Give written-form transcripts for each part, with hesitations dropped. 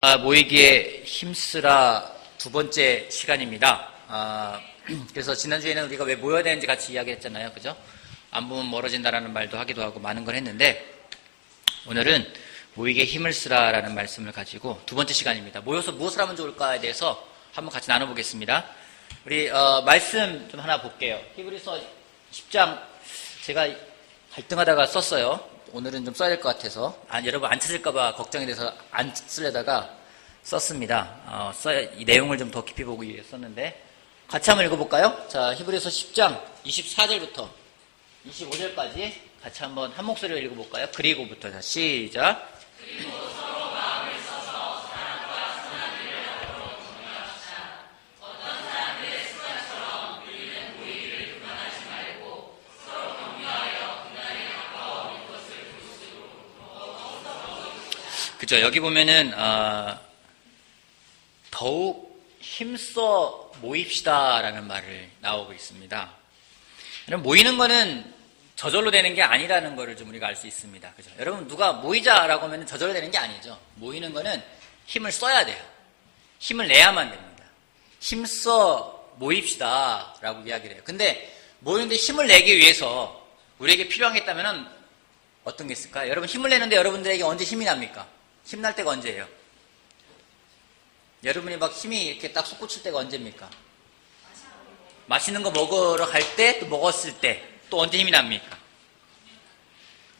모이기에 힘쓰라 두 번째 시간입니다. 그래서 지난주에는 우리가 왜 모여야 되는지 같이 이야기했잖아요. 그죠? 안 보면 멀어진다라는 말도 하기도 하고 많은 걸 했는데, 오늘은 모이기에 힘을 쓰라라는 말씀을 가지고 두 번째 시간입니다. 모여서 무엇을 하면 좋을까에 대해서 한번 같이 나눠보겠습니다. 우리 말씀 좀 하나 볼게요. 히브리서 10장 제가 갈등하다가 썼어요. 오늘은 좀 써야 될 것 같아서 여러분 안 찾을까봐 걱정이 돼서 안 쓰려다가 썼습니다. 이 내용을 좀 더 깊이 보기 위해 썼는데 같이 한번 읽어볼까요? 자, 히브리서 10장 24절부터 25절까지 같이 한번 한 목소리로 읽어볼까요? 그리고부터. 자, 시작. 그리고 서로 마음을 써서 사랑과 선한 일을 하도록 격려합시다. 어떤 사람들의 습관처럼 우리는 모이기를 그만하지 말고 서로 격려하여 그날이 가까워 올 것을 볼수록 그죠? 여기 보면은 더욱 힘써 모입시다라는 말을 나오고 있습니다. 모이는 거는 저절로 되는 게 아니라는 거를 좀 우리가 알 수 있습니다. 그죠? 여러분, 누가 모이자라고 하면 저절로 되는 게 아니죠. 모이는 거는 힘을 써야 돼요. 힘을 내야만 됩니다. 힘써 모입시다라고 이야기를 해요. 근데 모이는데 힘을 내기 위해서 우리에게 필요한 게 있다면 어떤 게 있을까요? 여러분, 힘을 내는데 여러분들에게 언제 힘이 납니까? 힘날 때가 언제예요? 여러분이 막 힘이 이렇게 딱 솟구칠 때가 언제입니까? 맛있는 거 먹으러 갈 때, 또 먹었을 때, 또 언제 힘이 납니까?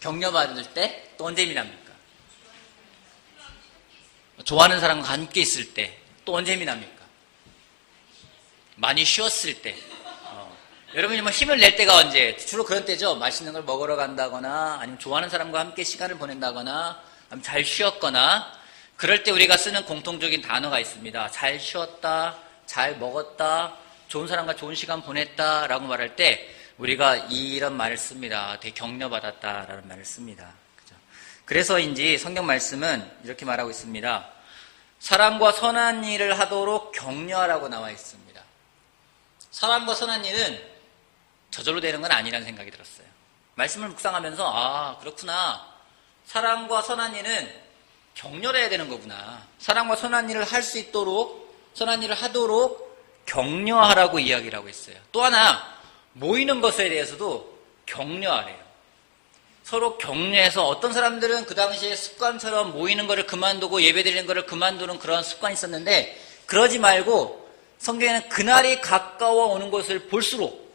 격려받을 때, 또 언제 힘이 납니까? 좋아하는 사람과 함께 있을 때, 또 언제 힘이 납니까? 많이 쉬었을 때. 여러분이 뭐 힘을 낼 때가 언제? 주로 그런 때죠. 맛있는 걸 먹으러 간다거나, 아니면 좋아하는 사람과 함께 시간을 보낸다거나, 아니면 잘 쉬었거나, 그럴 때 우리가 쓰는 공통적인 단어가 있습니다. 잘 쉬었다, 잘 먹었다, 좋은 사람과 좋은 시간 보냈다라고 말할 때 우리가 이런 말을 씁니다. 되게 격려받았다라는 말을 씁니다. 그죠? 그래서인지 성경 말씀은 이렇게 말하고 있습니다. 사랑과 선한 일을 하도록 격려하라고 나와 있습니다. 사랑과 선한 일은 저절로 되는 건 아니라는 생각이 들었어요. 말씀을 묵상하면서 그렇구나. 사랑과 선한 일은 격려를 해야 되는 거구나. 사랑과 선한 일을 할 수 있도록, 선한 일을 하도록 격려하라고 이야기를 하고 있어요. 또 하나, 모이는 것에 대해서도 격려하래요. 서로 격려해서 어떤 사람들은 그 당시에 습관처럼 모이는 것을 그만두고 예배드리는 것을 그만두는 그런 습관이 있었는데, 그러지 말고 성경에는 그날이 가까워 오는 것을 볼수록,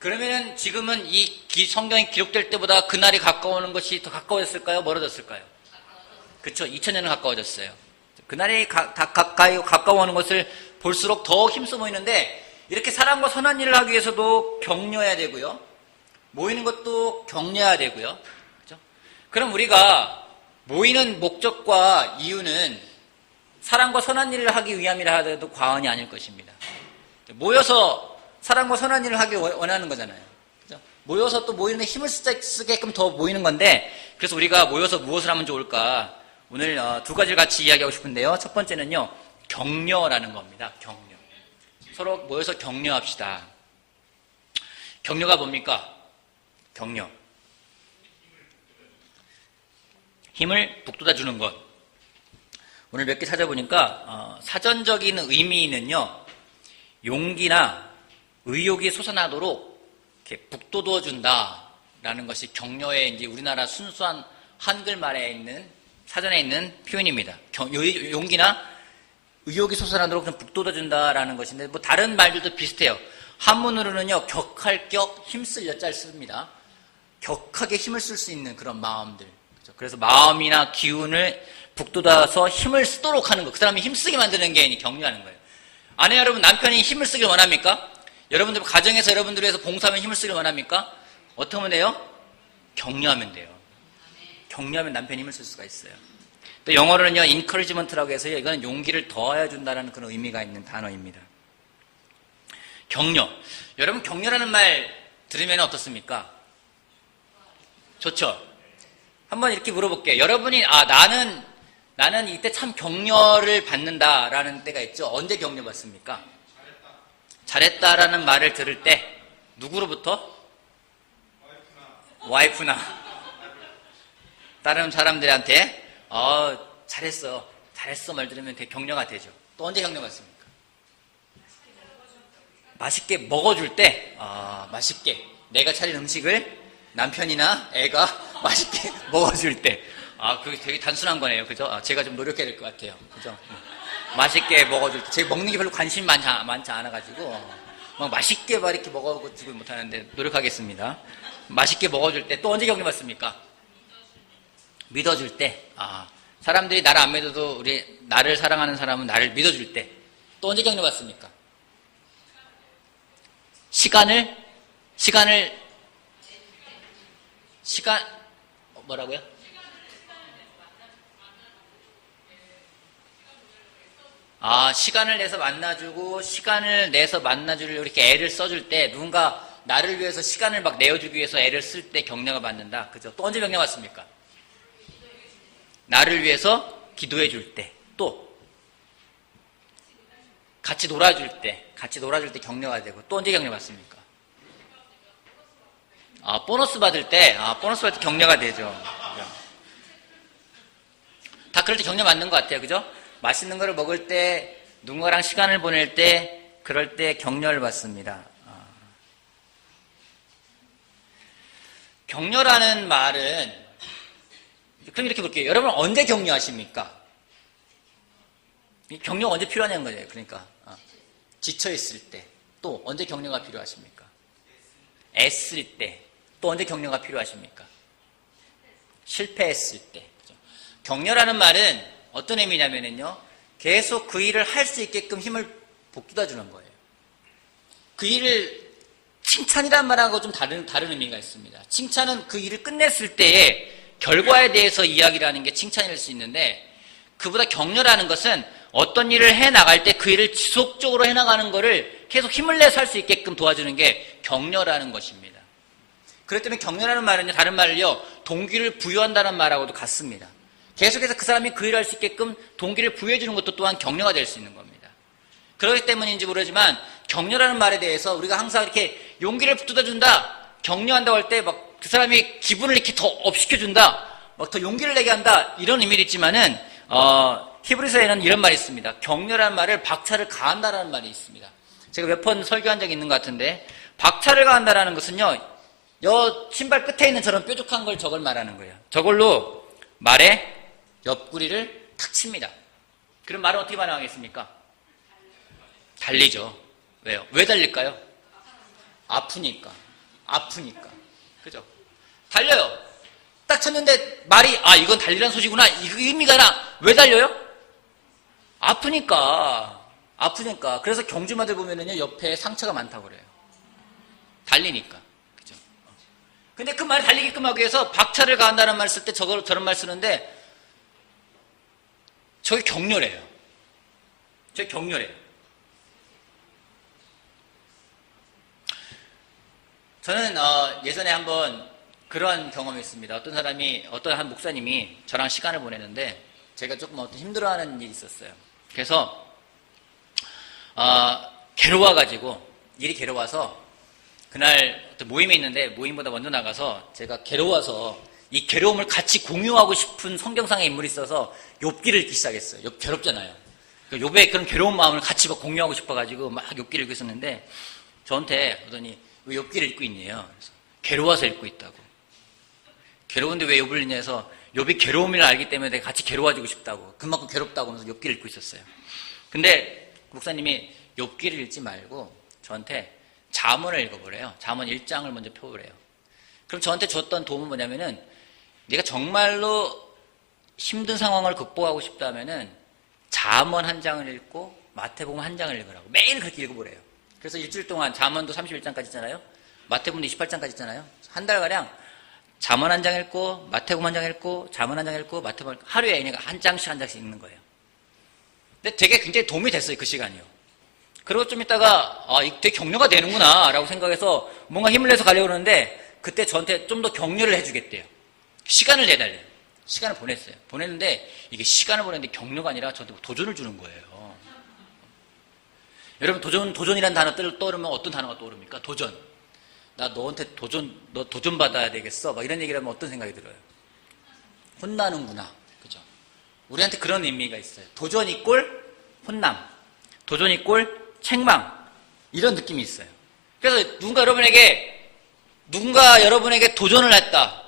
그러면은 지금은 이 성경이 기록될 때보다 그날이 가까워오는 것이 더 가까워졌을까요? 멀어졌을까요? 그렇죠. 2000년은 가까워졌어요. 그날이 가까워오는 것을 볼수록 더 힘써 모이는데, 이렇게 사랑과 선한 일을 하기 위해서도 격려해야 되고요. 모이는 것도 격려해야 되고요. 그렇죠? 그럼 우리가 모이는 목적과 이유는 사랑과 선한 일을 하기 위함이라 하더라도 과언이 아닐 것입니다. 모여서 사랑과 선한 일을 하기 원하는 거잖아요. 그렇죠? 모여서 또 모이는데 힘을 쓰게끔 더 모이는 건데, 그래서 우리가 모여서 무엇을 하면 좋을까? 오늘 두 가지를 같이 이야기하고 싶은데요. 첫 번째는요, 격려라는 겁니다. 격려. 서로 모여서 격려합시다. 격려가 뭡니까? 격려. 힘을 북돋아 주는 것. 오늘 몇 개 찾아보니까 사전적인 의미는요, 용기나 의욕이 솟아나도록 이렇게 북돋워 준다라는 것이 격려의 이제 우리나라 순수한 한글말에 있는 사전에 있는 표현입니다. 용기나 의욕이 솟아나도록 좀 북돋아준다라는 것인데, 뭐 다른 말들도 비슷해요. 한문으로는요, 격할 격, 힘쓸 여자를 씁니다. 격하게 힘을 쓸 수 있는 그런 마음들. 그래서 마음이나 기운을 북돋아서 힘을 쓰도록 하는 거. 그 사람이 힘쓰게 만드는 게 격려하는 거예요. 아내 여러분, 남편이 힘을 쓰길 원합니까? 여러분들 가정에서 여러분들 위해서 봉사하면 힘을 쓰길 원합니까? 어떻게 하면 돼요? 격려하면 돼요. 격려하면 남편이 힘을 쓸 수가 있어요. 또 영어로는요, encouragement라고 해서요, 이거는 용기를 더하여 준다는 그런 의미가 있는 단어입니다. 격려. 여러분, 격려라는 말 들으면 어떻습니까? 좋죠? 한번 이렇게 물어볼게요. 여러분이, 나는 이때 참 격려를 받는다라는 때가 있죠. 언제 격려 받습니까? 잘했다라는 말을 들을 때, 누구로부터? 와이프나. 다른 사람들한테 잘했어, 잘했어 말 들으면 되게 격려가 되죠. 또 언제 격려받습니까? 맛있게 먹어줄 때, 맛있게 내가 차린 음식을 남편이나 애가 맛있게 먹어줄 때, 그게 되게 단순한 거네요. 그죠? 제가 좀 노력해야 될 것 같아요. 그죠? 맛있게 먹어줄 때, 제가 먹는 게 별로 관심이 많지 않아가지고, 막 맛있게 막 이렇게 먹어주질 못하는데 노력하겠습니다. 맛있게 먹어줄 때, 또 언제 격려받습니까? 믿어줄 때, 사람들이 나를 안 믿어도 나를 사랑하는 사람은 나를 믿어줄 때, 또 언제 격려받습니까? 뭐라고요? 시간을 내서 만나주고, 시간을 내서 만나주려고 이렇게 애를 써줄 때, 누군가 나를 위해서 시간을 막 내어주기 위해서 애를 쓸 때 격려가 받는다. 그죠? 또 언제 격려받습니까? 나를 위해서 기도해 줄 때, 또 같이 놀아줄 때 격려가 되고, 또 언제 격려받습니까? 보너스 받을 때 격려가 되죠. 다 그럴 때 격려 받는 것 같아요. 그죠? 맛있는 거를 먹을 때, 누군가랑 시간을 보낼 때, 그럴 때 격려를 받습니다. 격려라는 말은, 그럼 이렇게 볼게요. 여러분 언제 격려하십니까? 격려가 언제 필요하냐는 거예요. 그러니까 지쳐있을 때, 또 언제 격려가 필요하십니까? 애쓸 때, 또 언제 격려가 필요하십니까? 실패했을 때. 그죠? 격려라는 말은 어떤 의미냐면요, 계속 그 일을 할 수 있게끔 힘을 북돋아 주는 거예요. 그 일을 칭찬이란 말하고 좀 다른 의미가 있습니다. 칭찬은 그 일을 끝냈을 때의 결과에 대해서 이야기를 하는 게 칭찬일 수 있는데, 그보다 격려라는 것은 어떤 일을 해나갈 때 그 일을 지속적으로 해나가는 거를 계속 힘을 내서 할 수 있게끔 도와주는 게 격려라는 것입니다. 그렇기 때문에 격려라는 말은요, 다른 말을요, 동기를 부여한다는 말하고도 같습니다. 계속해서 그 사람이 그 일을 할 수 있게끔 동기를 부여해주는 것도 또한 격려가 될 수 있는 겁니다. 그렇기 때문인지 모르지만 격려라는 말에 대해서 우리가 항상 이렇게 용기를 북돋아준다, 격려한다고 할 때 막 그 사람이 기분을 이렇게 더 업시켜준다, 막 더 용기를 내게 한다, 이런 의미도 있지만은, 히브리서에는 이런 말이 있습니다. 격려라는 말을 박차를 가한다라는 말이 있습니다. 제가 몇 번 설교한 적이 있는 것 같은데, 박차를 가한다라는 것은요, 신발 끝에 있는 저런 뾰족한 걸 저걸 말하는 거예요. 저걸로 말의 옆구리를 탁 칩니다. 그럼 말은 어떻게 반응하겠습니까? 달리죠. 왜요? 왜 달릴까요? 아프니까. 그죠? 달려요. 딱 쳤는데 말이, 이건 달리라는 소식이구나, 이 의미가 아니라, 왜 달려요? 아프니까. 그래서 경주마들 보면은요, 옆에 상처가 많다고 그래요. 달리니까. 그죠? 근데 그 말이 달리게끔 하기 위해서 박차를 가한다는 말 쓸 때 저런 말 쓰는데, 저게 격려래요. 저는 예전에 한번 그런 경험이 있습니다. 어떤 한 목사님이 저랑 시간을 보내는데, 제가 조금 어떤 힘들어하는 일이 있었어요. 그래서 일이 괴로워서 그날 어떤 모임이 있는데, 모임보다 먼저 나가서 제가 괴로워서 이 괴로움을 같이 공유하고 싶은 성경상의 인물이 있어서 욥기를 읽기 시작했어요. 욥 괴롭잖아요. 욥의 그런 괴로운 마음을 같이 공유하고 싶어가지고 막 욥기를 읽고 있었는데, 저한테 오더니 왜 욥기를 읽고 있냐요. 그래서 괴로워서 읽고 있다고. 괴로운데 왜 욥을 읽냐 해서, 욥이 괴로움을 알기 때문에 내가 같이 괴로워지고 싶다고, 그만큼 괴롭다고 하면서 욥기를 읽고 있었어요. 근데 목사님이 욥기를 읽지 말고 저한테 잠언을 읽어보래요. 잠언 1장을 먼저 펴보래요. 그럼 저한테 줬던 도움은 뭐냐면은, 네가 정말로 힘든 상황을 극복하고 싶다면은 잠언 한 장을 읽고 마태복음 한 장을 읽으라고, 매일 그렇게 읽어보래요. 그래서 일주일 동안 잠언도 31장까지 있잖아요. 마태복음도 28장까지 있잖아요. 한 달가량 잠언 한 장 읽고, 마태복음 한 장 읽고, 잠언 한 장 읽고, 마태복음 하루에 그러니까 한 장씩 읽는 거예요. 근데 되게 굉장히 도움이 됐어요, 그 시간이요. 그리고 좀 있다가, 되게 격려가 되는구나 라고 생각해서 뭔가 힘을 내서 가려고 그러는데, 그때 저한테 좀 더 격려를 해주겠대요. 시간을 내달래요. 시간을 보냈어요. 보냈는데, 이게 시간을 보냈는데 격려가 아니라 저한테 도전을 주는 거예요. 여러분, 도전이라는 단어 떠오르면 어떤 단어가 떠오릅니까? 도전. 너 도전 받아야 되겠어. 막 이런 얘기를 하면 어떤 생각이 들어요? 혼나는구나. 그죠? 우리한테 그런 의미가 있어요. 도전 이꼴 혼남, 도전 이꼴 책망, 이런 느낌이 있어요. 그래서 누군가 여러분에게 도전을 했다,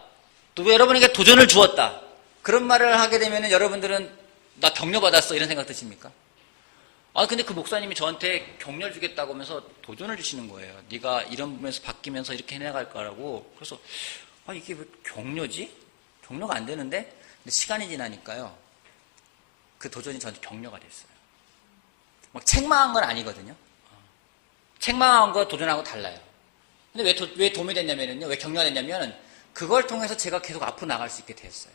누가 여러분에게 도전을 주었다, 그런 말을 하게 되면 여러분들은 나 격려받았어 이런 생각 드십니까? 근데 그 목사님이 저한테 격려를 주겠다고 하면서 도전을 주시는 거예요. 네가 이런 부분에서 바뀌면서 이렇게 해나갈 거라고. 그래서 이게 왜 격려지? 격려가 안 되는데? 근데 시간이 지나니까요, 그 도전이 저한테 격려가 됐어요. 막 책망한 건 아니거든요. 책망한 거 도전하고 달라요. 근데 왜 도움이 됐냐면요, 왜 격려가 됐냐면 그걸 통해서 제가 계속 앞으로 나갈 수 있게 됐어요.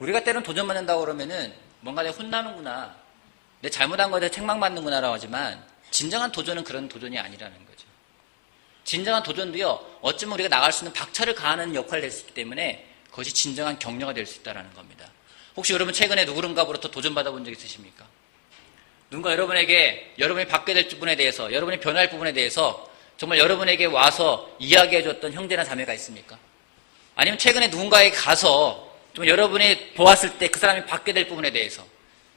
우리가 때론 도전받는다고 그러면은 뭔가 내가 혼나는구나, 내 잘못한 거에 대해 책망받는구나라고 하지만 진정한 도전은 그런 도전이 아니라는 거죠. 진정한 도전도요, 어쩌면 우리가 나갈 수 있는 박차를 가하는 역할을 낼 수 있기 때문에 그것이 진정한 격려가 될 수 있다는 겁니다. 혹시 여러분 최근에 누구른가로부터 도전받아 본 적 있으십니까? 누군가 여러분이 받게 될 부분에 대해서, 여러분이 변할 부분에 대해서 정말 여러분에게 와서 이야기해 줬던 형제나 자매가 있습니까? 아니면 최근에 누군가에게 가서 좀 여러분이 보았을 때 그 사람이 받게 될 부분에 대해서,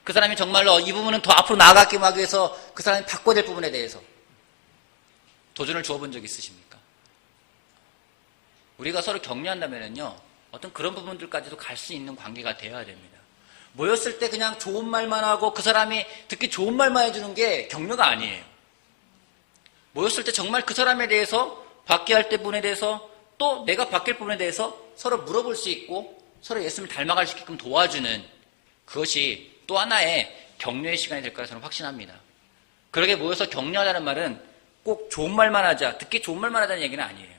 그 사람이 정말로 이 부분은 더 앞으로 나아가기 위해서 그 사람이 바꿔야 될 부분에 대해서 도전을 주어본 적 있으십니까? 우리가 서로 격려한다면요, 어떤 그런 부분들까지도 갈 수 있는 관계가 되어야 됩니다. 모였을 때 그냥 좋은 말만 하고 그 사람이 듣기 좋은 말만 해주는 게 격려가 아니에요. 모였을 때 정말 그 사람에 대해서, 받게 할 때 부분에 대해서, 또 내가 바뀔 부분에 대해서 서로 물어볼 수 있고 서로 예수님을 닮아갈 수 있게끔 도와주는, 그것이 또 하나의 격려의 시간이 될 거라 저는 확신합니다. 그렇게 모여서 격려하자는 말은 꼭 좋은 말만 하자, 듣기 좋은 말만 하자는 얘기는 아니에요.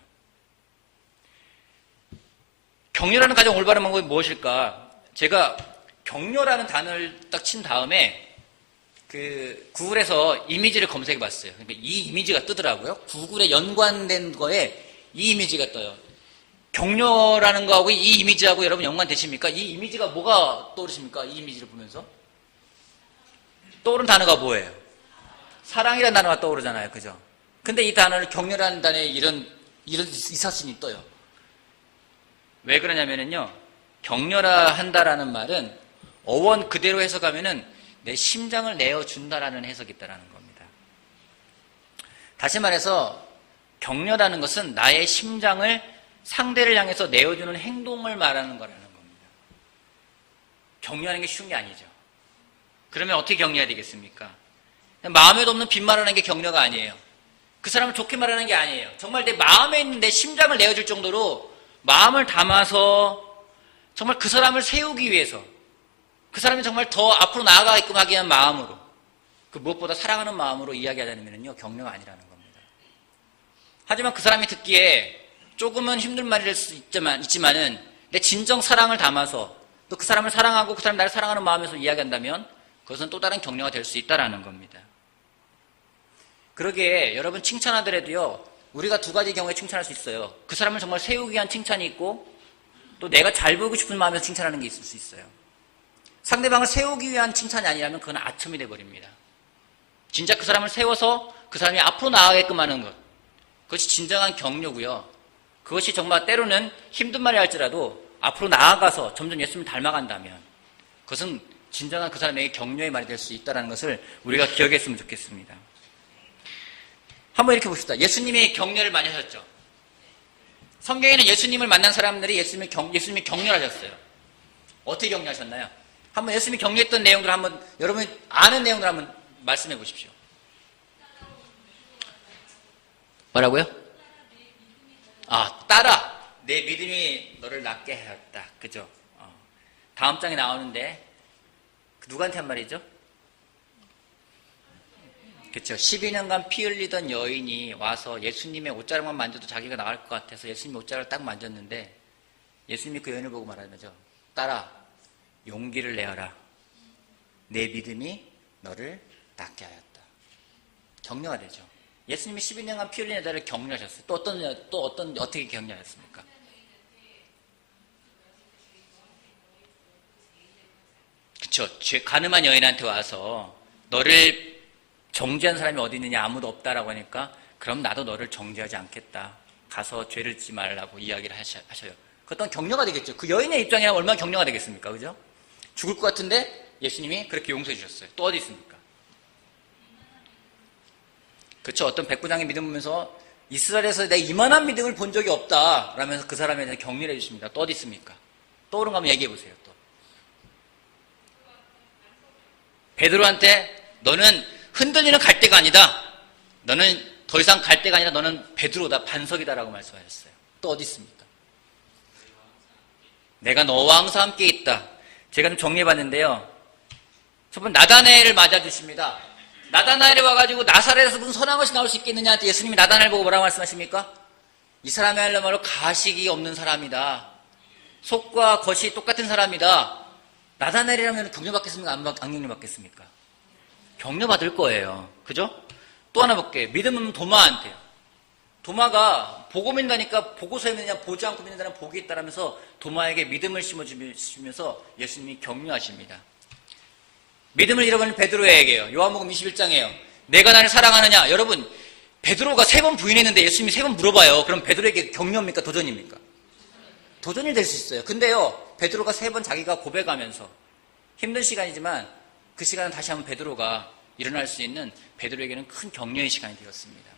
격려라는 가장 올바른 방법이 무엇일까? 제가 격려라는 단어를 딱 친 다음에 구글에서 이미지를 검색해 봤어요. 그러니까 이 이미지가 뜨더라고요. 구글에 연관된 거에 이 이미지가 떠요. 격려라는 거하고 이 이미지하고 여러분 연관되십니까? 이 이미지가 뭐가 떠오르십니까? 이 이미지를 보면서 떠오른 단어가 뭐예요? 사랑이라는 단어가 떠오르잖아요, 그죠? 근데 이 단어를 격려라는 단어에 이런 이사신이 떠요. 왜 그러냐면요, 격려라 한다라는 말은 어원 그대로 해석하면은 내 심장을 내어준다라는 해석이 있다라는 겁니다. 다시 말해서 격려라는 것은 나의 심장을 상대를 향해서 내어주는 행동을 말하는 거라는 겁니다. 격려하는 게 쉬운 게 아니죠. 그러면 어떻게 격려해야 되겠습니까? 마음에도 없는 빈말하는 게 격려가 아니에요. 그 사람을 좋게 말하는 게 아니에요. 정말 내 마음에 있는 내 심장을 내어줄 정도로 마음을 담아서 정말 그 사람을 세우기 위해서, 그 사람이 정말 더 앞으로 나아가게끔 하기 위한 마음으로, 그 무엇보다 사랑하는 마음으로 이야기하자면요, 격려가 아니라는 겁니다. 하지만 그 사람이 듣기에 조금은 힘든 말일 수 있지만은 내 진정 사랑을 담아서 또 그 사람을 사랑하고 그 사람이 나를 사랑하는 마음에서 이야기한다면 그것은 또 다른 격려가 될 수 있다는 겁니다. 그러기에 여러분 칭찬하더라도요, 우리가 두 가지 경우에 칭찬할 수 있어요. 그 사람을 정말 세우기 위한 칭찬이 있고 또 내가 잘 보이고 싶은 마음에서 칭찬하는 게 있을 수 있어요. 상대방을 세우기 위한 칭찬이 아니라면 그건 아첨이 돼버립니다. 진짜 그 사람을 세워서 그 사람이 앞으로 나아가게끔 하는 것, 그것이 진정한 격려고요. 그것이 정말 때로는 힘든 말이 할지라도 앞으로 나아가서 점점 예수님을 닮아간다면 그것은 진정한 그 사람에게 격려의 말이 될 수 있다는 것을 우리가 기억했으면 좋겠습니다. 한번 이렇게 봅시다. 예수님이 격려를 많이 하셨죠. 성경에는 예수님을 만난 사람들이 예수님이 격려를 하셨어요. 어떻게 격려하셨나요? 한번 예수님이 격려했던 내용들 한번, 여러분이 아는 내용들 한번 말씀해 보십시오. 뭐라고요? 따라 내 믿음이 너를 낫게 하였다. 그죠? 다음 장에 나오는데 누구한테 한 말이죠? 그렇죠. 12년간 피 흘리던 여인이 와서 예수님의 옷자락만 만져도 자기가 나갈 것 같아서 예수님의 옷자락을 딱 만졌는데 예수님이 그 여인을 보고 말하는 거죠. 딸아, 용기를 내어라. 내 믿음이 너를 낫게 하였다. 격려가 되죠. 예수님이 12년간 피 흘린 여자를 격려하셨어요. 어떻게 격려하셨습니까? 그렇죠. 가늠한 여인한테 와서 너를 정죄한 사람이 어디 있느냐, 아무도 없다라고 하니까 그럼 나도 너를 정죄하지 않겠다. 가서 죄를 짓지 말라고 이야기를 하셔요. 그것도 격려가 되겠죠. 그 여인의 입장이라면 얼마나 격려가 되겠습니까? 그죠? 죽을 것 같은데 예수님이 그렇게 용서해 주셨어요. 또 어디 있습니까? 그렇죠. 어떤 백부장의 믿음 보면서 이스라엘에서 내가 이만한 믿음을 본 적이 없다 라면서 그 사람에 대해 격려를 해주십니다. 또 어디 있습니까? 떠오른 거 한번 얘기해 보세요. 또 베드로한테 너는 흔들리는 갈대가 아니다. 너는 더 이상 갈대가 아니라 너는 베드로다, 반석이다라고 말씀하셨어요. 또 어디 있습니까? 내가 너와 항상 함께 있다. 제가 좀 정리해봤는데요. 첫 번째 나다나엘을 맞아주십니다. 나다나엘이 와가지고 나사렛에서 무슨 선한 것이 나올 수 있겠느냐 한테 예수님이 나다나엘 보고 뭐라고 말씀하십니까? 이 사람이야말로 가식이 없는 사람이다. 속과 겉이 똑같은 사람이다. 나다나엘이라면 격려받겠습니까? 안 격려받겠습니까? 격려받을 거예요. 그죠? 또 하나 볼게요. 믿음은 도마한테요. 도마가 보고 믿는다니까 보고서 믿느냐 보지 않고 믿는다는 복이 있다라면서 도마에게 믿음을 심어주시면서 예수님이 격려하십니다. 믿음을 잃어버린 베드로에게요. 요한복음 21장이에요. 내가 나를 사랑하느냐? 여러분 베드로가 3번 부인했는데 예수님이 3번 물어봐요. 그럼 베드로에게 격려입니까? 도전입니까? 도전이 될 수 있어요. 근데요 베드로가 3번 자기가 고백하면서 힘든 시간이지만 그 시간은 다시 한번 베드로가 일어날 수 있는 베드로에게는 큰 격려의 시간이 되었습니다.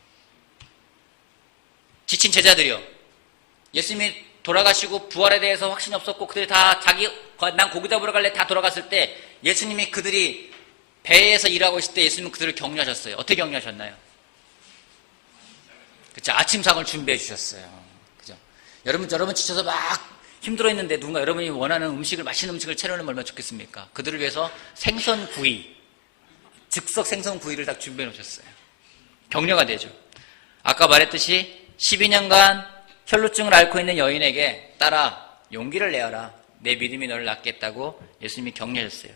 지친 제자들이요. 예수님이 돌아가시고 부활에 대해서 확신이 없었고 그들이 다 난 고기 잡으러 갈래 다 돌아갔을 때 예수님이 그들이 배에서 일하고 있을 때 예수님은 그들을 격려하셨어요. 어떻게 격려하셨나요? 그렇죠. 아침상을 준비해 주셨어요. 그죠? 여러분 지쳐서 막 힘들어 했는데 누군가 여러분이 원하는 음식을, 맛있는 음식을 차려놓으면 얼마나 좋겠습니까? 그들을 위해서 생선구이, 즉석 생선구이를 딱 준비해 놓으셨어요. 격려가 되죠. 아까 말했듯이 12년간 혈루증을 앓고 있는 여인에게 딸아 용기를 내어라. 내 믿음이 너를 낫겠다고 예수님이 격려하셨어요.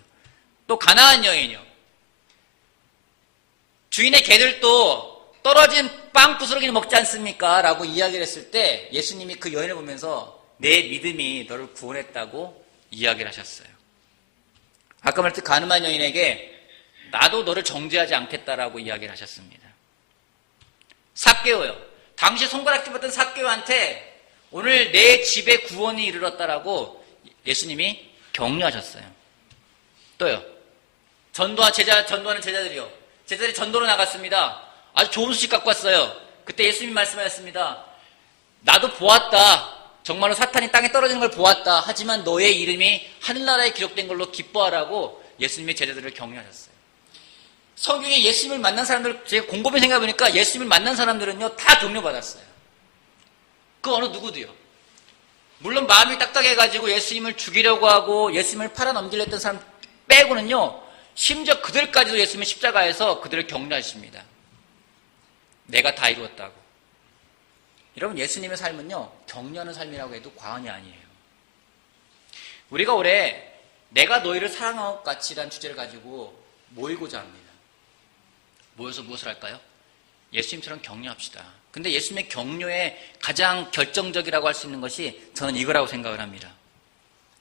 또 가나안 여인이요. 주인의 개들도 떨어진 빵 부스러기는 먹지 않습니까? 라고 이야기를 했을 때 예수님이 그 여인을 보면서 내 믿음이 너를 구원했다고 이야기를 하셨어요. 아까 말했듯이 가늠한 여인에게 나도 너를 정죄하지 않겠다라고 이야기를 하셨습니다. 삭개오요. 당시 손가락질 받던 삭개오한테 오늘 내 집에 구원이 이르렀다라고 예수님이 격려하셨어요. 또요. 전도하는 제자들이요. 제자들이 전도로 나갔습니다. 아주 좋은 소식 갖고 왔어요. 그때 예수님이 말씀하셨습니다. 나도 보았다. 정말로 사탄이 땅에 떨어지는 걸 보았다. 하지만 너의 이름이 하늘나라에 기록된 걸로 기뻐하라고 예수님의 제자들을 격려하셨어요. 성경에 예수님을 만난 사람들, 제가 곰곰이 생각해보니까 예수님을 만난 사람들은요, 다 격려받았어요. 그 어느 누구도요. 물론 마음이 딱딱해가지고 예수님을 죽이려고 하고 예수님을 팔아넘기려 했던 사람 빼고는요, 심지어 그들까지도 예수님의 십자가에서 그들을 격려하십니다. 내가 다 이루었다고. 여러분, 예수님의 삶은요, 격려하는 삶이라고 해도 과언이 아니에요. 우리가 올해 내가 너희를 사랑하고 같이라는 주제를 가지고 모이고자 합니다. 모여서 무엇을 할까요? 예수님처럼 격려합시다. 근데 예수님의 격려에 가장 결정적이라고 할 수 있는 것이 저는 이거라고 생각을 합니다.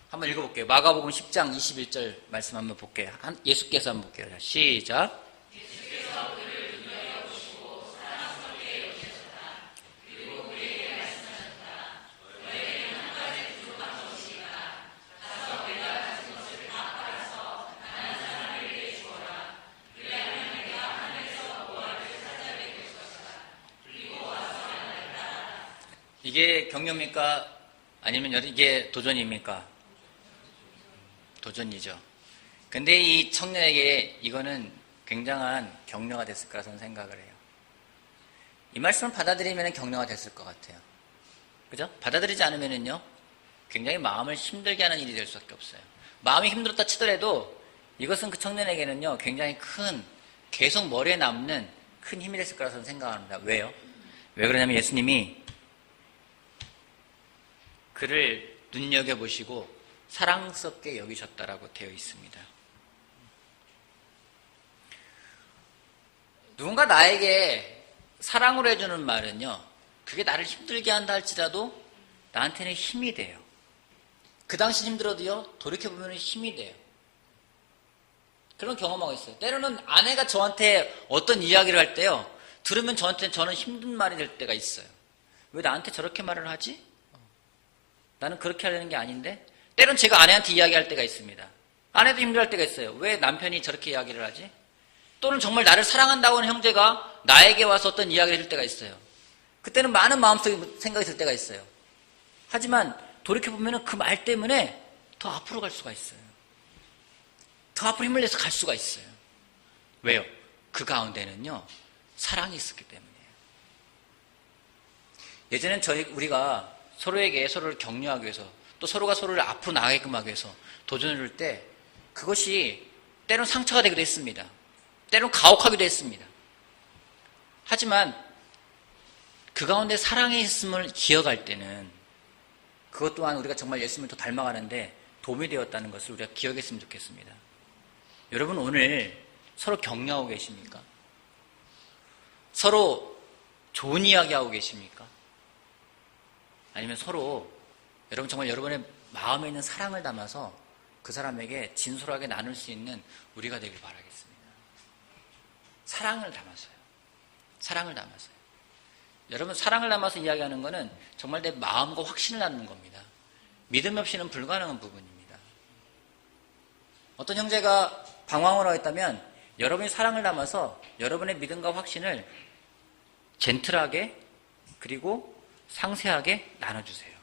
한번 읽어볼게요. 마가복음 10장 21절 말씀 한번 볼게요. 예수께서 한번 볼게요. 자, 시작. 이게 격려입니까? 아니면 이게 도전입니까? 도전이죠. 근데 이 청년에게 이거는 굉장한 격려가 됐을 거라 저는 생각을 해요. 이 말씀을 받아들이면 격려가 됐을 것 같아요. 그죠? 받아들이지 않으면요, 굉장히 마음을 힘들게 하는 일이 될 수밖에 없어요. 마음이 힘들었다 치더라도 이것은 그 청년에게는요, 굉장히 계속 머리에 남는 큰 힘이 됐을 거라 저는 생각합니다. 왜요? 왜 그러냐면 예수님이 그를 눈여겨보시고 사랑스럽게 여기셨다라고 되어 있습니다. 누군가 나에게 사랑으로 해주는 말은요, 그게 나를 힘들게 한다 할지라도 나한테는 힘이 돼요. 그 당시 힘들어도요, 돌이켜보면 힘이 돼요. 그런 경험하고 있어요. 때로는 아내가 저한테 어떤 이야기를 할 때요, 들으면 저는 힘든 말이 될 때가 있어요. 왜 나한테 저렇게 말을 하지? 나는 그렇게 하려는 게 아닌데? 때론 제가 아내한테 이야기할 때가 있습니다. 아내도 힘들어할 때가 있어요. 왜 남편이 저렇게 이야기를 하지? 또는 정말 나를 사랑한다고 하는 형제가 나에게 와서 어떤 이야기를 해줄 때가 있어요. 그때는 많은 마음속에 생각이 들 때가 있어요. 하지만 돌이켜보면 그 말 때문에 더 앞으로 갈 수가 있어요. 더 앞으로 힘을 내서 갈 수가 있어요. 왜요? 그 가운데는요, 사랑이 있었기 때문이에요. 예전엔 우리가 서로에게 서로를 격려하기 위해서 또 서로가 서로를 앞으로 나가게끔 하기 위해서 도전을 할 때 그것이 때론 상처가 되기도 했습니다. 때론 가혹하기도 했습니다. 하지만 그 가운데 사랑이 있음을 기억할 때는 그것 또한 우리가 정말 예수님을 더 닮아가는데 도움이 되었다는 것을 우리가 기억했으면 좋겠습니다. 여러분 오늘 서로 격려하고 계십니까? 서로 좋은 이야기하고 계십니까? 아니면 서로 여러분 정말 여러분의 마음에 있는 사랑을 담아서 그 사람에게 진솔하게 나눌 수 있는 우리가 되길 바라겠습니다. 사랑을 담아서요. 사랑을 담아서요. 여러분 사랑을 담아서 이야기하는 것은 정말 내 마음과 확신을 나누는 겁니다. 믿음 없이는 불가능한 부분입니다. 어떤 형제가 방황을 하겠다면 여러분이 사랑을 담아서 여러분의 믿음과 확신을 젠틀하게 그리고 상세하게 나눠주세요.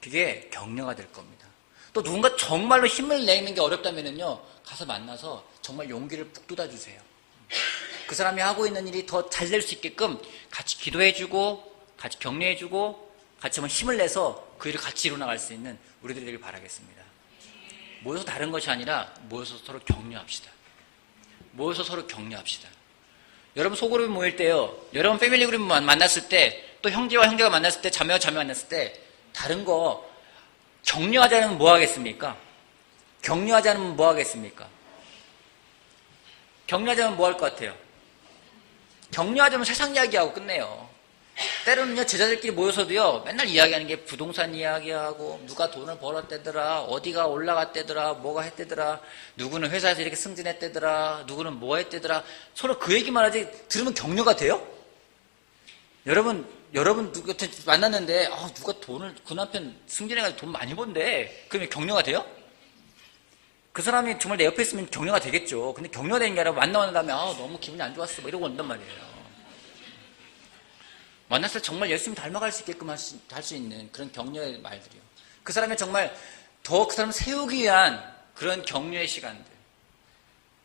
그게 격려가 될 겁니다. 또 누군가 정말로 힘을 내는 게 어렵다면요, 가서 만나서 정말 용기를 푹 쏟아주세요. 그 사람이 하고 있는 일이 더 잘 될 수 있게끔 같이 기도해주고 같이 격려해주고 같이 한번 힘을 내서 그 일을 같이 이루어나갈 수 있는 우리들이 되길 바라겠습니다. 모여서 다른 것이 아니라 모여서 서로 격려합시다. 모여서 서로 격려합시다. 여러분 소그룹이 모일 때요, 여러분 패밀리 그룹 만났을 때 또 형제와 형제가 만났을 때 자매와 자매 만났을 때 다른 거 격려하지 않으면 뭐 하겠습니까? 격려하지 않으면 뭐 하겠습니까? 격려하지 않으면 뭐 할 것 같아요? 격려하자면 세상 이야기하고 끝내요. 때로는요, 제자들끼리 모여서도요, 맨날 이야기하는 게 부동산 이야기하고, 누가 돈을 벌었대더라, 어디가 올라갔대더라, 뭐가 했대더라, 누구는 회사에서 이렇게 승진했대더라, 누구는 뭐 했대더라, 서로 그 얘기만 하지, 들으면 격려가 돼요? 여러분 누구 만났는데, 누가 돈을, 그 남편 승진해가지고 돈 많이 번대. 그러면 격려가 돼요? 그 사람이 정말 내 옆에 있으면 격려가 되겠죠. 근데 격려가 되는 게 아니라 만나는 다음에, 너무 기분이 안 좋았어. 뭐 이러고 온단 말이에요. 만났을 때 정말 예수님 닮아갈 수 있게끔 할 수 있는 그런 격려의 말들이요. 그 사람이 정말 더 그 사람을 세우기 위한 그런 격려의 시간들.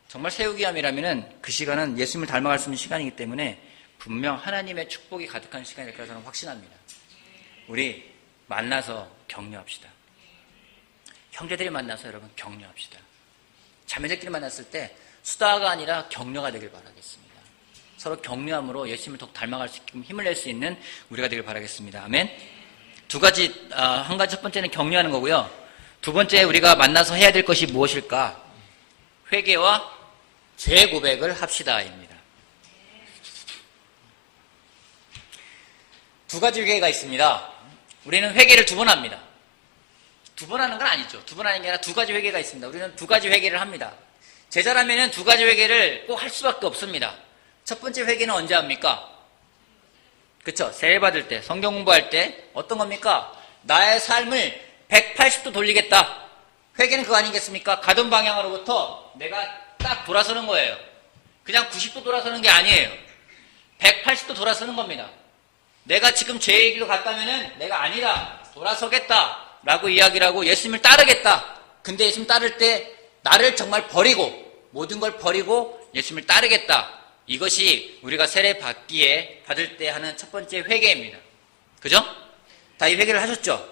정말 세우기 위함이라면은 그 시간은 예수님을 닮아갈 수 있는 시간이기 때문에 분명 하나님의 축복이 가득한 시간일 거라 저는 확신합니다. 우리 만나서 격려합시다. 형제들이 만나서 여러분 격려합시다. 자매들끼리 만났을 때 수다가 아니라 격려가 되길 바라겠습니다. 서로 격려함으로 예수님을 더욱 닮아갈 수 있게 힘을 낼 수 있는 우리가 되길 바라겠습니다. 아멘. 한 가지 첫 번째는 격려하는 거고요. 두 번째 우리가 만나서 해야 될 것이 무엇일까? 회개와 재고백을 합시다입니다. 두 가지 회개가 있습니다. 우리는 회개를 2번 합니다. 2번 하는 건 아니죠. 2번 하는 게 아니라 2가지 회개가 있습니다. 우리는 2가지 회개를 합니다. 제자라면은 2가지 회개를 꼭 할 수밖에 없습니다. 첫 번째 회개는 언제 합니까? 그쵸? 세례 받을 때, 성경 공부할 때 어떤 겁니까? 나의 삶을 180도 돌리겠다. 회개는 그거 아니겠습니까? 가던 방향으로부터 내가 딱 돌아서는 거예요. 그냥 90도 돌아서는 게 아니에요. 180도 돌아서는 겁니다. 내가 지금 죄의 길로 갔다면은 내가 아니다. 돌아서겠다. 라고 이야기를 하고 예수님을 따르겠다. 근데 예수님 따를 때 나를 정말 버리고 모든 걸 버리고 예수님을 따르겠다. 이것이 우리가 세례 받을 때 하는 첫 번째 회개입니다. 그죠? 다 이 회개를 하셨죠?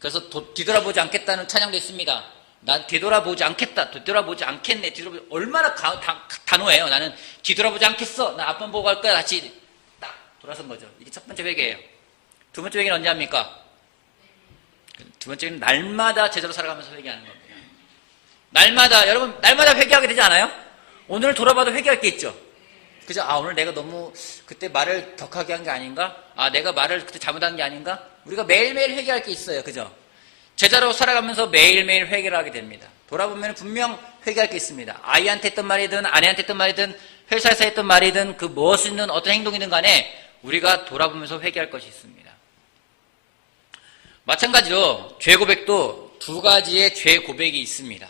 그래서 뒤돌아보지 않겠다는 찬양도 있습니다. 난 뒤돌아보지 않겠다. 뒤돌아보지 않겠네. 얼마나 단호해요. 나는 뒤돌아보지 않겠어. 나 앞만 보고 갈 거야. 다시 딱 돌아선 거죠. 이게 첫 번째 회개예요. 두 번째 회개는 언제 합니까? 두 번째는 날마다 제대로 살아가면서 회개하는 겁니다. 여러분 날마다 회개하게 되지 않아요? 오늘 돌아봐도 회개할 게 있죠. 그죠? 오늘 내가 너무 그때 말을 격하게 한 게 아닌가? 내가 말을 그때 잘못한 게 아닌가? 우리가 매일매일 회개할 게 있어요. 그죠? 제자로 살아가면서 매일매일 회개를 하게 됩니다. 돌아보면 분명 회개할 게 있습니다. 아이한테 했던 말이든 아내한테 했던 말이든 회사에서 했던 말이든 그 무엇이든 어떤 행동이든 간에 우리가 돌아보면서 회개할 것이 있습니다. 마찬가지로 죄 고백도 두 가지의 죄 고백이 있습니다.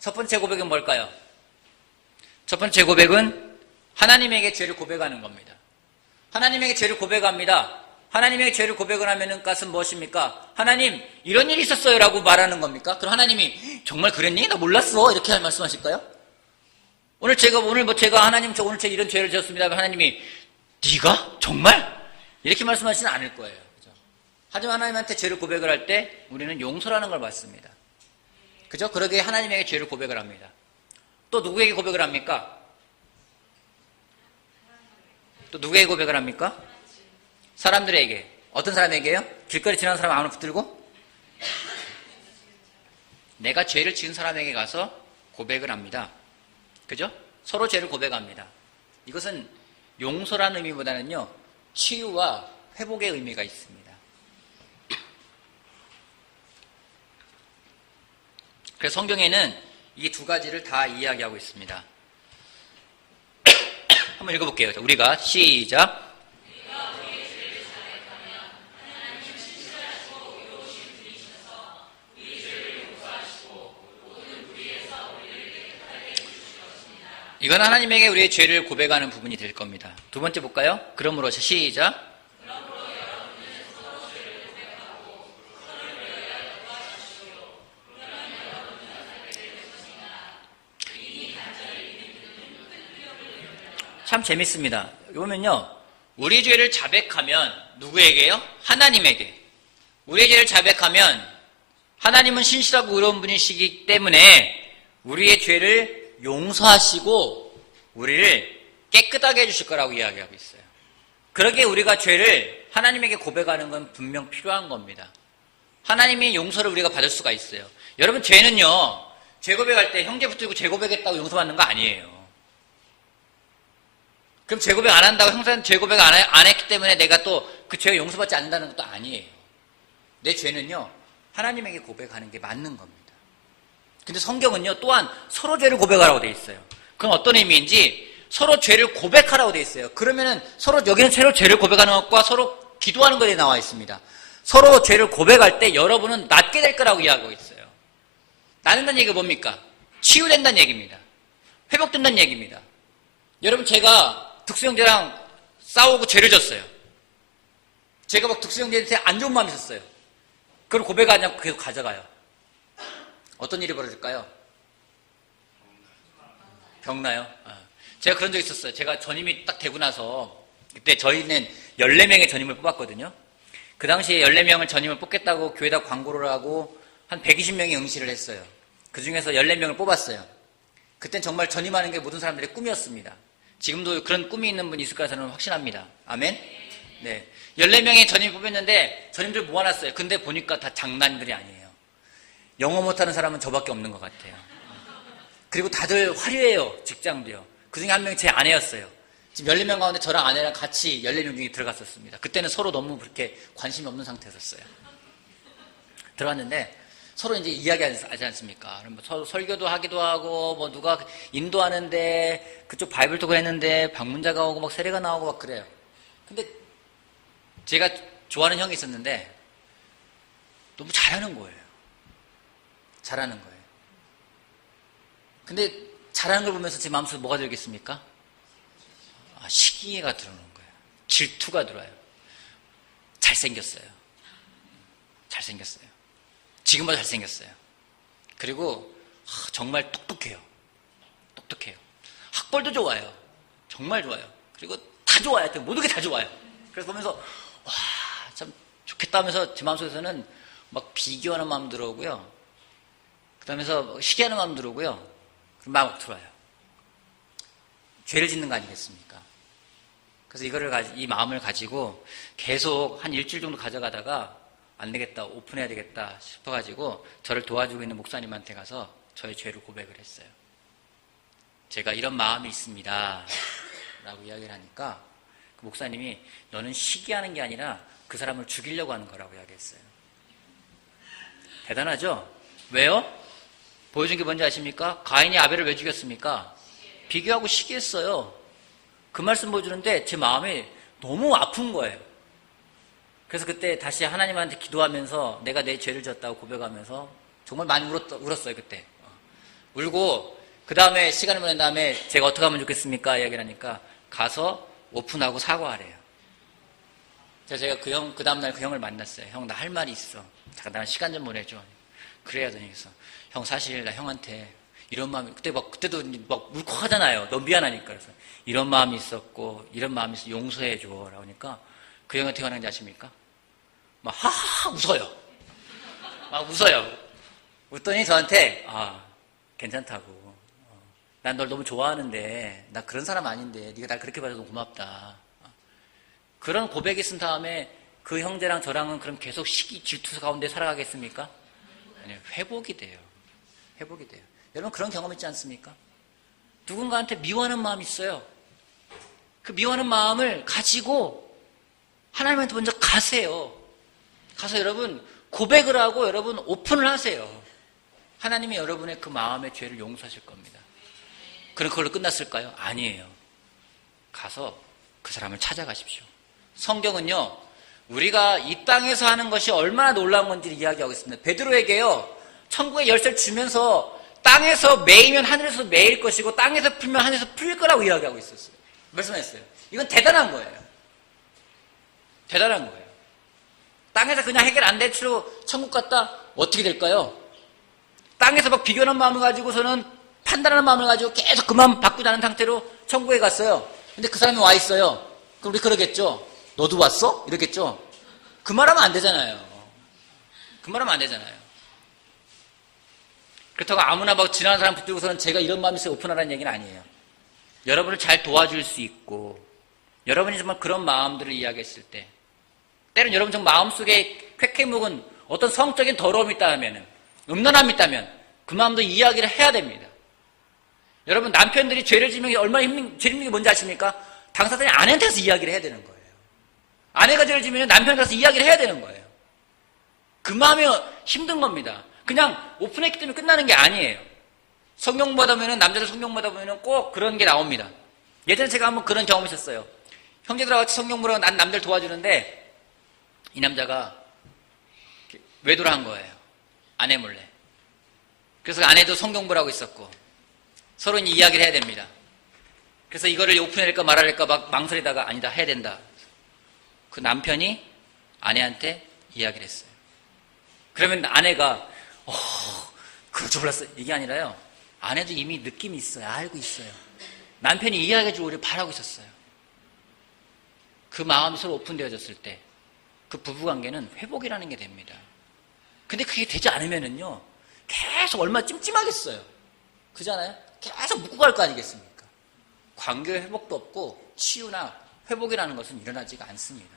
첫 번째 고백은 뭘까요? 첫 번째 고백은 하나님에게 죄를 고백하는 겁니다. 하나님에게 죄를 고백합니다. 하나님에게 죄를 고백을 하면은 것은 무엇입니까? 하나님, 이런 일이 있었어요 라고 말하는 겁니까? 그럼 하나님이 정말 그랬니? 나 몰랐어. 이렇게 말씀하실까요? 오늘 제가 하나님, 오늘 제가 이런 죄를 지었습니다. 하나님이 네가? 정말? 이렇게 말씀하시는 않을 거예요. 그죠? 하지만 하나님한테 죄를 고백을 할 때 우리는 용서라는 걸 받습니다. 그죠? 그러기에 하나님에게 죄를 고백을 합니다. 또 누구에게 고백을 합니까? 또 누구에게 고백을 합니까? 사람들에게. 어떤 사람에게요? 길거리 지나는 사람 아무나 붙들고? 내가 죄를 지은 사람에게 가서 고백을 합니다. 그죠? 서로 죄를 고백합니다. 이것은 용서라는 의미보다는요, 치유와 회복의 의미가 있습니다. 그래서 성경에는 이 두 가지를 다 이야기하고 있습니다. 한번 읽어볼게요. 우리가 시작. 이건 하나님에게 우리의 죄를 고백하는 부분이 될 겁니다. 두 번째 볼까요? 그러므로 시작. 참 재밌습니다. 보면요, 우리 죄를 자백하면 누구에게요? 하나님에게. 우리의 죄를 자백하면 하나님은 신실하고 의로운 분이시기 때문에 우리의 죄를 용서하시고 우리를 깨끗하게 해주실 거라고 이야기하고 있어요. 그러기에 우리가 죄를 하나님에게 고백하는 건 분명 필요한 겁니다. 하나님의 용서를 우리가 받을 수가 있어요. 여러분, 죄는요, 죄 고백할 때 형제 붙들고 죄 고백했다고 용서받는 거 아니에요. 그럼 죄 고백 안 한다고 형사는 죄 고백 안 했기 때문에 내가 또 그 죄가 용서받지 않는다는 것도 아니에요. 내 죄는요, 하나님에게 고백하는 게 맞는 겁니다. 근데 성경은요, 또한 서로 죄를 고백하라고 돼 있어요. 그건 어떤 의미인지 서로 죄를 고백하라고 돼 있어요. 그러면은 서로, 여기는 서로 죄를 고백하는 것과 서로 기도하는 것에 나와 있습니다. 서로 죄를 고백할 때 여러분은 낫게 될 거라고 이야기하고 있어요. 낫는다는 얘기가 뭡니까? 치유된다는 얘기입니다. 회복된다는 얘기입니다. 여러분, 제가 득수형제랑 싸우고 죄를 졌어요. 제가 막 득수형제한테 안 좋은 마음이 있었어요. 그걸 고백하지 않고 계속 가져가요. 어떤 일이 벌어질까요? 병나요? 제가 그런 적 있었어요. 제가 전임이 딱 되고 나서, 그때 저희는 14명의 전임을 뽑았거든요. 그 당시에 14명을 전임을 뽑겠다고 교회에다 광고를 하고 한 120명이 응시를 했어요. 그 중에서 14명을 뽑았어요. 그땐 정말 전임하는 게 모든 사람들의 꿈이었습니다. 지금도 그런 꿈이 있는 분이 있을 거라 저는 확신합니다. 아멘? 네. 14명의 전임을 뽑았는데 전임들 모아놨어요. 근데 보니까 다 장난들이 아니에요. 영어 못하는 사람은 저밖에 없는 것 같아요. 그리고 다들 화려해요. 직장도요. 그 중에 한 명이 제 아내였어요. 지금 14명 가운데 저랑 아내랑 같이 14명 중에 들어갔었습니다. 그때는 서로 너무 그렇게 관심이 없는 상태였어요. 들어갔는데 서로 이제 이야기하지 않습니까? 뭐 서로 설교도 하기도 하고, 뭐 누가 인도하는데, 그쪽 바이블 토크 했는데, 방문자가 오고, 막 세례가 나오고, 막 그래요. 근데 제가 좋아하는 형이 있었는데, 너무 잘하는 거예요. 잘하는 거예요. 근데 잘하는 걸 보면서 제 마음속에 뭐가 들겠습니까? 시기가 들어오는 거예요. 질투가 들어와요. 잘생겼어요. 잘생겼어요. 지금보다 잘생겼어요. 그리고 정말 똑똑해요. 똑똑해요. 학벌도 좋아요. 정말 좋아요. 그리고 다 좋아요. 모든 게 다 좋아요. 그래서 보면서 와, 참 좋겠다 하면서 제 마음속에서는 막 비교하는 마음 들어오고요. 그러면서 시기하는 마음 들어오고요. 그럼 막 들어와요. 죄를 짓는 거 아니겠습니까? 그래서 이 마음을 가지고 계속 한 일주일 정도 가져가다가 안 되겠다, 오픈해야 되겠다 싶어가지고 저를 도와주고 있는 목사님한테 가서 저의 죄를 고백을 했어요. 제가 이런 마음이 있습니다 라고 이야기를 하니까 그 목사님이 너는 시기하는 게 아니라 그 사람을 죽이려고 하는 거라고 이야기했어요. 대단하죠? 왜요? 보여준 게 뭔지 아십니까? 가인이 아벨을 왜 죽였습니까? 비교하고 시기했어요. 그 말씀 보여주는데 제 마음이 너무 아픈 거예요. 그래서 그때 다시 하나님한테 기도하면서 내가 내 죄를 졌다고 고백하면서 정말 많이 울었어요, 그때. 울고, 그 다음에 시간을 보낸 다음에 제가 어떻게 하면 좋겠습니까? 이야기를 하니까 가서 오픈하고 사과하래요. 그래서 제가 그 다음날 그 형을 만났어요. 형, 나 할 말이 있어. 잠깐 나랑 시간 좀 보내줘. 그래야 되니, 그래서 형, 사실 나 형한테 이런 마음이, 그때도 막 울컥하잖아요. 너무 미안하니까. 그래서 이런 마음이 있었고, 이런 마음이 있어. 용서해줘. 라고 하니까 그 형이 어떻게 하는지 아십니까? 막 하하 웃어요. 막 웃어요. 웃더니 저한테, 괜찮다고. 난 널 너무 좋아하는데, 나 그런 사람 아닌데, 네가 날 그렇게 봐줘서 고맙다. 그런 고백이 있은 다음에 그 형제랑 저랑은 그럼 계속 시기 질투 가운데 살아가겠습니까? 아니요, 회복이 돼요. 회복이 돼요. 여러분 그런 경험 있지 않습니까? 누군가한테 미워하는 마음이 있어요. 그 미워하는 마음을 가지고 하나님한테 먼저 가세요. 가서 여러분 고백을 하고 여러분 오픈을 하세요. 하나님이 여러분의 그 마음의 죄를 용서하실 겁니다. 그럼 그걸로 끝났을까요? 아니에요. 가서 그 사람을 찾아가십시오. 성경은요, 우리가 이 땅에서 하는 것이 얼마나 놀라운 건지를 이야기하고 있습니다. 베드로에게요, 천국의 열쇠를 주면서 땅에서 매이면 하늘에서 매일 것이고 땅에서 풀면 하늘에서 풀릴 거라고 이야기하고 있었어요. 말씀했어요. 이건 대단한 거예요. 대단한 거예요. 땅에서 그냥 해결 안 될 채로 천국 갔다 어떻게 될까요? 땅에서 막 비교하는 마음을 가지고서는 판단하는 마음을 가지고 계속 그 마음 바꾸지 않은 상태로 천국에 갔어요. 근데 그 사람이 와 있어요. 그럼 우리 그러겠죠? 너도 왔어? 이러겠죠? 그 말하면 안 되잖아요. 그 말하면 안 되잖아요. 그렇다고 아무나 막 지나가는 사람 붙들고서는 제가 이런 마음이 있어요 오픈하라는 얘기는 아니에요. 여러분을 잘 도와줄 수 있고 여러분이 정말 그런 마음들을 이야기했을 때 때로는 여러분 정말 마음속에 쾌쾌 묵은 어떤 성적인 더러움이 있다면 음란함이 있다면 그 마음도 이야기를 해야 됩니다. 여러분 남편들이 죄를 지면 얼마나 죄를 짓는 게 뭔지 아십니까? 당사자들이 아내한테 가서 이야기를 해야 되는 거예요. 아내가 죄를 지면 남편한테 가서 이야기를 해야 되는 거예요. 그 마음이 힘든 겁니다. 그냥 오픈했기 때문에 끝나는 게 아니에요. 성경 보다 보면 남자들 성경 보다 보면 꼭 그런 게 나옵니다. 예전에 제가 한번 그런 경험이 있었어요. 형제들하고 같이 성경 보라고 난 남자를 도와주는데 이 남자가 외도를 한 거예요. 아내 몰래. 그래서 아내도 성경 보라고 있었고 서로 이야기를 해야 됩니다. 그래서 이거를 오픈해야 될까 말아야 될까 막 망설이다가 아니다 해야 된다. 그 남편이 아내한테 이야기를 했어요. 그러면 아내가 그럴 줄 몰랐어요. 이게 아니라요. 아내도 이미 느낌이 있어요. 알고 있어요. 남편이 이야기해주고 우리 바라고 있었어요. 그 마음이 서로 오픈되어졌을 때 그 부부관계는 회복이라는 게 됩니다. 근데 그게 되지 않으면은요 계속 얼마나 찜찜하겠어요. 그잖아요? 계속 묻고 갈 거 아니겠습니까? 관계의 회복도 없고 치유나 회복이라는 것은 일어나지가 않습니다.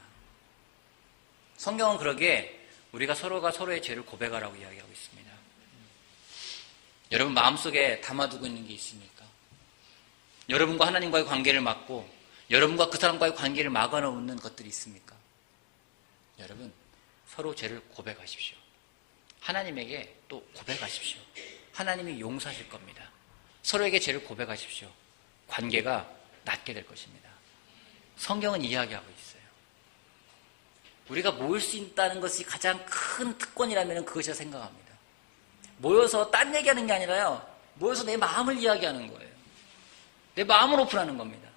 성경은 그러기에 우리가 서로가 서로의 죄를 고백하라고 이야기하고 있습니다. 여러분 마음속에 담아두고 있는 게 있습니까? 여러분과 하나님과의 관계를 막고 여러분과 그 사람과의 관계를 막아놓는 것들이 있습니까? 여러분 서로 죄를 고백하십시오. 하나님에게 또 고백하십시오. 하나님이 용서하실 겁니다. 서로에게 죄를 고백하십시오. 관계가 낫게 될 것입니다. 성경은 이야기하고 있어요. 우리가 모일 수 있다는 것이 가장 큰 특권이라면 그것이라 생각합니다. 모여서 딴 얘기하는 게 아니라요. 모여서 내 마음을 이야기하는 거예요. 내 마음을 오픈하는 겁니다.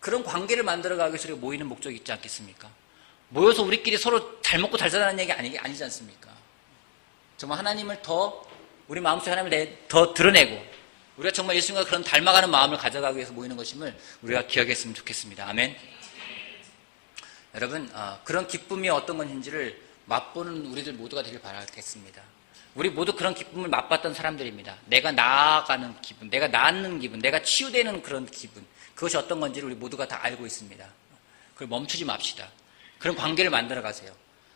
그런 관계를 만들어가기 위해서 우리가 모이는 목적이 있지 않겠습니까? 모여서 우리끼리 서로 잘 먹고 잘 살아가는 얘기 아니지 않습니까? 정말 하나님을 더 우리 마음속에 하나님을 더 드러내고 우리가 정말 예수님과 그런 닮아가는 마음을 가져가기 위해서 모이는 것임을 우리가 기억했으면 좋겠습니다. 아멘. 여러분 그런 기쁨이 어떤 것인지를 맛보는 우리들 모두가 되길 바라겠습니다. 우리 모두 그런 기쁨을 맛봤던 사람들입니다. 내가 나아가는 기분, 내가 낫는 기분, 내가 치유되는 그런 기분, 그것이 어떤 건지를 우리 모두가 다 알고 있습니다. 그걸 멈추지 맙시다. 그런 관계를 만들어 가세요.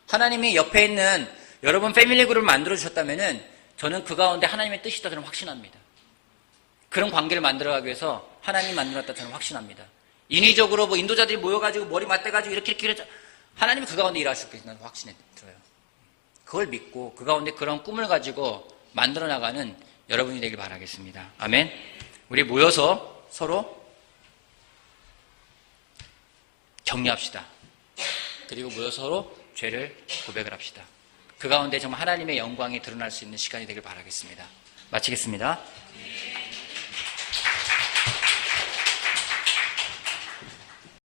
하나님이 옆에 있는 여러분 패밀리 그룹을 만들어 주셨다면은 저는 그 가운데 하나님의 뜻이다 저는 확신합니다. 그런 관계를 만들어 가기 위해서 하나님이 만들었다 저는 확신합니다. 인위적으로 뭐 인도자들이 모여가지고 머리 맞대가지고 이렇게 하나님이 그 가운데 일하실 것을 저는 확신해 들어요. 그걸 믿고 그 가운데 그런 꿈을 가지고 만들어 나가는 여러분이 되길 바라겠습니다. 아멘. 우리 모여서 서로 격려합시다. 그리고 서로 죄를 고백을 합시다. 그 가운데 정말 하나님의 영광이 드러날 수 있는 시간이 되길 바라겠습니다. 마치겠습니다.